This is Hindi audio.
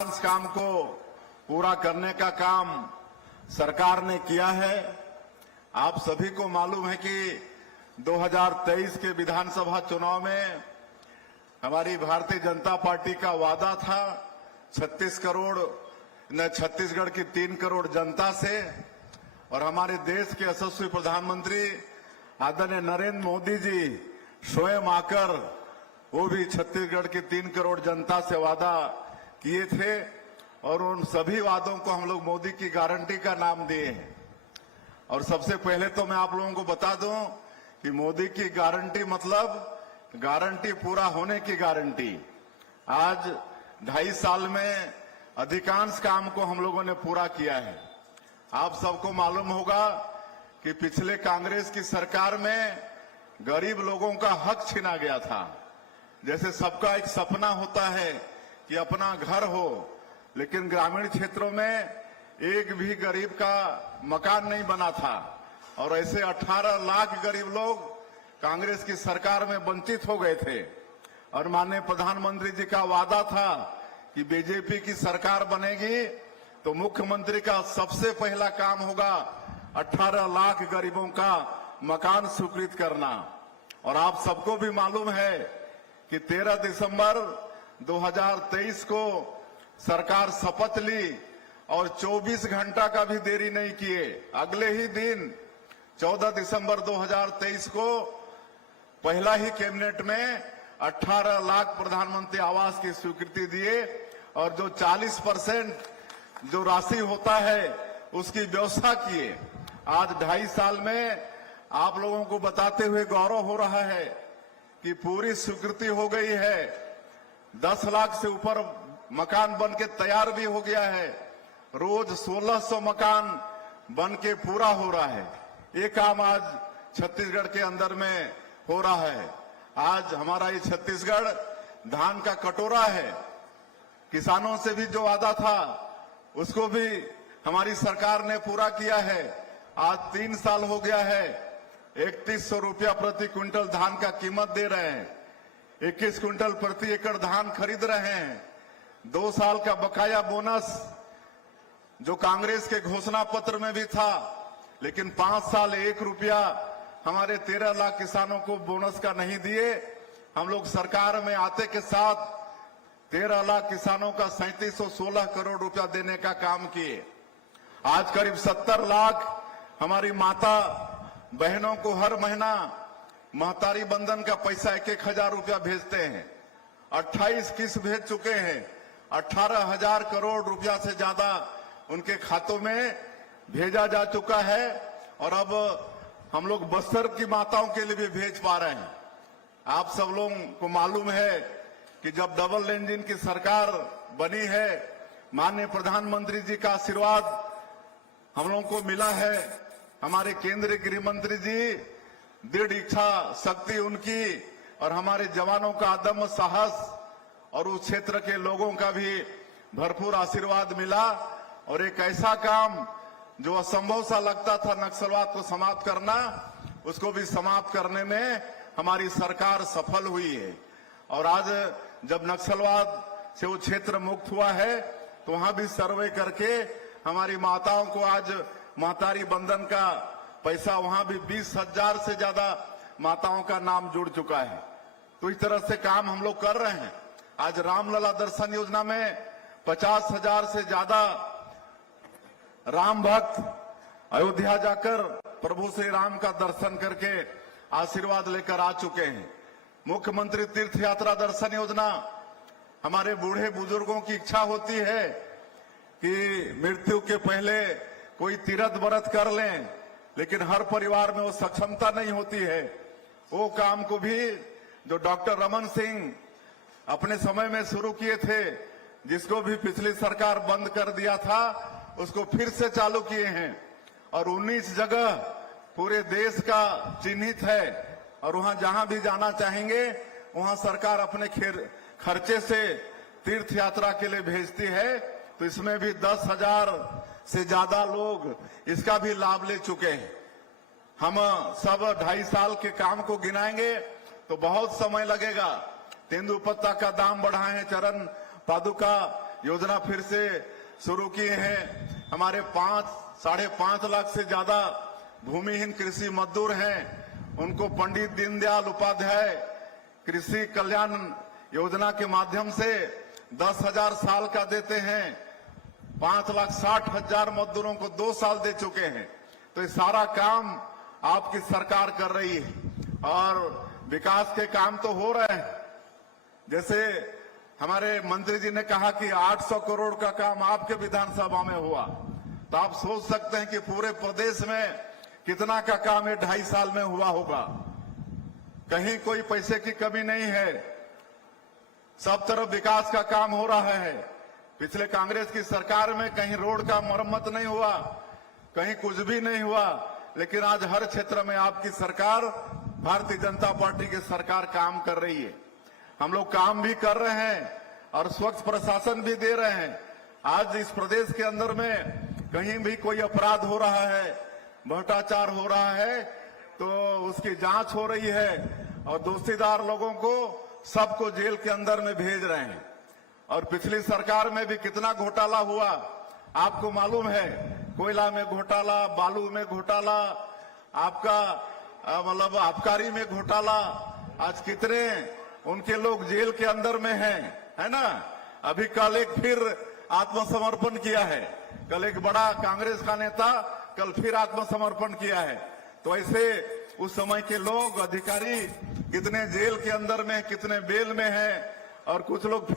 इस काम को पूरा करने का काम सरकार ने किया है। आप सभी को मालूम है कि 2023 के विधानसभा चुनाव में हमारी भारतीय जनता पार्टी का वादा था 36 करोड़ छत्तीसगढ़ की 3 करोड़ जनता से, और हमारे देश के यशस्वी प्रधानमंत्री आदरणीय नरेंद्र मोदी जी स्वयं आकर वो भी छत्तीसगढ़ की 3 करोड़ जनता से वादा किए थे, और उन सभी वादों को हम लोग मोदी की गारंटी का नाम दिए हैं। और सबसे पहले तो मैं आप लोगों को बता दूं कि मोदी की गारंटी मतलब गारंटी पूरा होने की गारंटी। आज 2.5 साल में अधिकांश काम को हम लोगों ने पूरा किया है। आप सबको मालूम होगा कि पिछले कांग्रेस की सरकार में गरीब लोगों का हक छीना गया था। जैसे सबका एक सपना होता है कि अपना घर हो, लेकिन ग्रामीण क्षेत्रों में एक भी गरीब का मकान नहीं बना था, और ऐसे 18 लाख गरीब लोग कांग्रेस की सरकार में वंचित हो गए थे। और माननीय प्रधानमंत्री जी का वादा था कि बीजेपी की सरकार बनेगी तो मुख्यमंत्री का सबसे पहला काम होगा 18 लाख गरीबों का मकान स्वीकृत करना। और आप सबको भी मालूम है कि 13 दिसंबर 2023 को सरकार शपथ ली, और 24 घंटा का भी देरी नहीं किए, अगले ही दिन 14 दिसंबर 2023 को पहला ही कैबिनेट में 18 लाख प्रधानमंत्री आवास की स्वीकृति दिए, और जो 40% जो राशि होता है उसकी व्यवस्था किए। आज 2.5 साल में आप लोगों को बताते हुए गौरव हो रहा है कि पूरी स्वीकृति हो गई है। 10 लाख से ऊपर मकान बन के तैयार भी हो गया है। रोज 1600 मकान बन के पूरा हो रहा है। ये काम आज छत्तीसगढ़ के अंदर में हो रहा है। आज हमारा ये छत्तीसगढ़ धान का कटोरा है। किसानों से भी जो वादा था उसको भी हमारी सरकार ने पूरा किया है। आज 3 साल हो गया है, 3100 रुपया प्रति क्विंटल धान का कीमत दे रहे हैं, 21 क्विंटल प्रति एकड़ धान खरीद रहे हैं। 2 साल का बकाया बोनस जो कांग्रेस के घोषणा पत्र में भी था, लेकिन 5 साल 1 रुपया हमारे 13 लाख किसानों को बोनस का नहीं दिए। हम लोग सरकार में आते के साथ 13 लाख किसानों का 3716 करोड़ रुपया देने का काम किए। आज करीब 70 लाख हमारी माता बहनों को हर महीना महतारी बंधन का पैसा 1-1 हजार रुपया भेजते हैं। 28 किस्त भेज चुके हैं। 18,000 करोड़ रुपया से ज्यादा उनके खातों में भेजा जा चुका है, और अब हम लोग बस्तर की माताओं के लिए भी भेज पा रहे हैं। आप सब लोगों को मालूम है कि जब डबल इंजन की सरकार बनी है, माननीय प्रधानमंत्री जी का आशीर्वाद हम लोगों को मिला है। हमारे केंद्रीय गृह मंत्री जी दृढ़ इच्छा शक्ति उनकी, और हमारे जवानों का अदम्य साहस, और उस क्षेत्र के लोगों का भी भरपूर आशीर्वाद मिला। और एक ऐसा काम जो असंभव सा लगता था नक्सलवाद को समाप्त करना, उसको भी समाप्त करने में हमारी सरकार सफल हुई है। और आज जब नक्सलवाद से वो क्षेत्र मुक्त हुआ है तो वहां भी सर्वे करके हमारी माताओं को आज महतारी बंधन का पैसा, वहां भी 20,000 से ज्यादा माताओं का नाम जुड़ चुका है। तो इस तरह से काम हम लोग कर रहे हैं। आज रामलला दर्शन योजना में 50,000 से ज्यादा राम भक्त अयोध्या जाकर प्रभु श्री राम का दर्शन करके आशीर्वाद लेकर आ चुके हैं। मुख्यमंत्री तीर्थ यात्रा दर्शन योजना, हमारे बूढ़े बुजुर्गों की इच्छा होती है कि मृत्यु के पहले कोई तीर्थ व्रत कर लें, लेकिन हर परिवार में वो सक्षमता नहीं होती है। वो काम को भी जो डॉक्टर रमन सिंह अपने समय में शुरू किए थे, जिसको भी पिछली सरकार बंद कर दिया था, उसको फिर से चालू किए हैं। और 19 जगह पूरे देश का चिन्हित है, और वहां जहां भी जाना चाहेंगे वहां सरकार अपने खर्चे से तीर्थ यात्रा के लिए भेजती है। तो इसमें भी 10,000 से ज्यादा लोग इसका भी लाभ ले चुके हैं। हम सब 2.5 साल के काम को गिनाएंगे तो बहुत समय लगेगा। तेंदुपत्ता का दाम बढ़ाए हैं, चरण पादुका योजना फिर से शुरू किए हैं। हमारे 5.5 लाख से ज्यादा भूमिहीन कृषि मजदूर हैं, उनको पंडित दीनदयाल उपाध्याय कृषि कल्याण योजना के माध्यम से 10,000 साल का देते हैं। 5,60,000 मजदूरों को 2 साल दे चुके हैं। तो ये सारा काम आपकी सरकार कर रही है और विकास के काम तो हो रहे हैं। जैसे हमारे मंत्री जी ने कहा कि 800 करोड़ का काम आपके विधानसभा में हुआ, तो आप सोच सकते हैं कि पूरे प्रदेश में कितना का काम ये 2.5 साल में हुआ होगा। कहीं कोई पैसे की कमी नहीं है, सब तरफ विकास का काम हो रहा है। पिछले कांग्रेस की सरकार में कहीं रोड का मरम्मत नहीं हुआ, कहीं कुछ भी नहीं हुआ, लेकिन आज हर क्षेत्र में आपकी सरकार, भारतीय जनता पार्टी की सरकार काम कर रही है। हम लोग काम भी कर रहे हैं और स्वच्छ प्रशासन भी दे रहे हैं। आज इस प्रदेश के अंदर में कहीं भी कोई अपराध हो रहा है, भ्रष्टाचार हो रहा है, तो उसकी जांच हो रही है और दोषीदार लोगों को सबको जेल के अंदर में भेज रहे हैं। और पिछली सरकार में भी कितना घोटाला हुआ आपको मालूम है। कोयला में घोटाला, बालू में घोटाला, आपका मतलब आबकारी में घोटाला। आज कितने उनके लोग जेल के अंदर में हैं, है ना। अभी कल एक फिर आत्मसमर्पण किया है, कल एक बड़ा कांग्रेस का नेता कल फिर आत्मसमर्पण किया है। तो ऐसे उस समय के लोग, अधिकारी कितने जेल के अंदर में, कितने बेल में हैं और कुछ लोग फिर